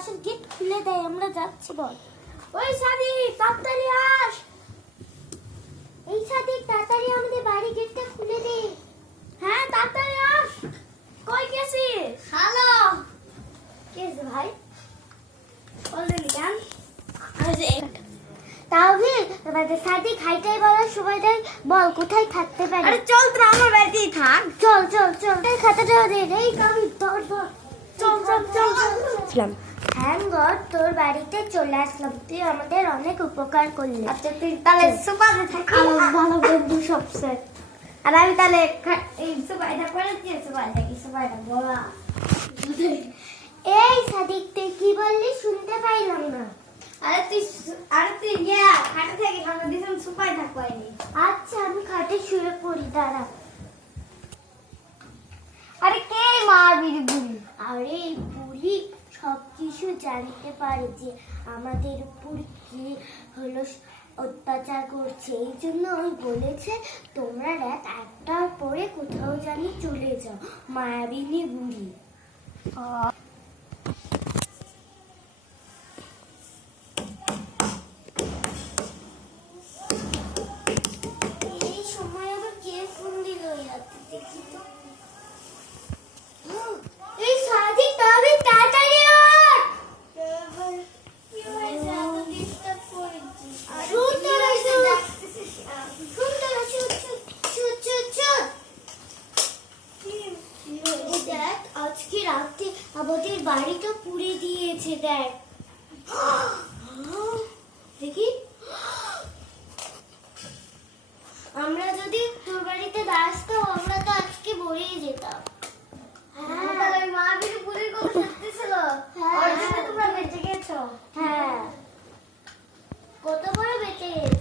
বাসার গেট খুলে দেয়, আমরা যাচ্ছি বল। ওই সাদিক তাড়াতাড়ি আস, এই সাদিক তাড়াতাড়ি আমাদের বাড়ি গেটটা খুলে দে। হ্যাঁ তাড়াতাড়ি আস। কই গেছিস? হ্যালো কেসে ভাই বললেন কেন? তাওহিদ আমাদের সাদিক হাইটাই বলার সময় দেয়, বল কোথায় থাকতে পারি? আরে চল তোরা আমার বাড়িতেই থাক। চল চল চল, এই খাতাটা দে। এই কামি ধর ধর, চল চল চল চল। থ্যাংক গড তোর বাড়িতে চলে আসলাম, তুই আমাদের অনেক উপকার করলি। আচ্ছা তুই তাহলে সোফাতে থাকি, আমার ভালো বন্ধু সবচেয়ে। আর আমি তাহলে এই সোফাটা করে দিয়ে সোফায় থাকি, সোফাটা বড়। এই সাদিক তুই কি বললি শুনতে পাইলাম না। আরে তুই খাটে থেকে আমরা দিলাম সোফায় থাকবাইনি। আচ্ছা আমি খাটে শুয়ে পড়ি, দাঁড়া। আরে কে মারবি বুড়ি? আরে এই বুড়ি সবকিছু জানতে পারে যে আমাদের উপর কি হলো অত্যাচার করছে, এই জন্য ওই বলেছে তোমরা রাত 8টার পরে কোথাও জানি চলে যাও, মায়াবিনী বুড়ি। এই সময় আবার কে ফোন দিল? দেখি তো। এই সাদিক তবে তাড়াতাড়ি ওঠ। কি হয়েছে? এত ডিস্টার্ব করেছিস? শুন তোরা শুন, শুন তোরা শুন, শুন শুন শুন। এই দেখ আজকে রাতে আমাদের বাড়িটা পুড়ে দিয়েছে, দেখ দেখি। আমরা যদি তোর বাড়িতে আসতাম আমরা তো আজকে মরেই যেতাম। তাহলে ওই মারবি বুড়ির কথা সত্যি ছিল? হ্যাঁ। ওর জন্য তোমরা বেঁচে গেছো? হ্যাঁ কত বড় বেঁচে গেছে।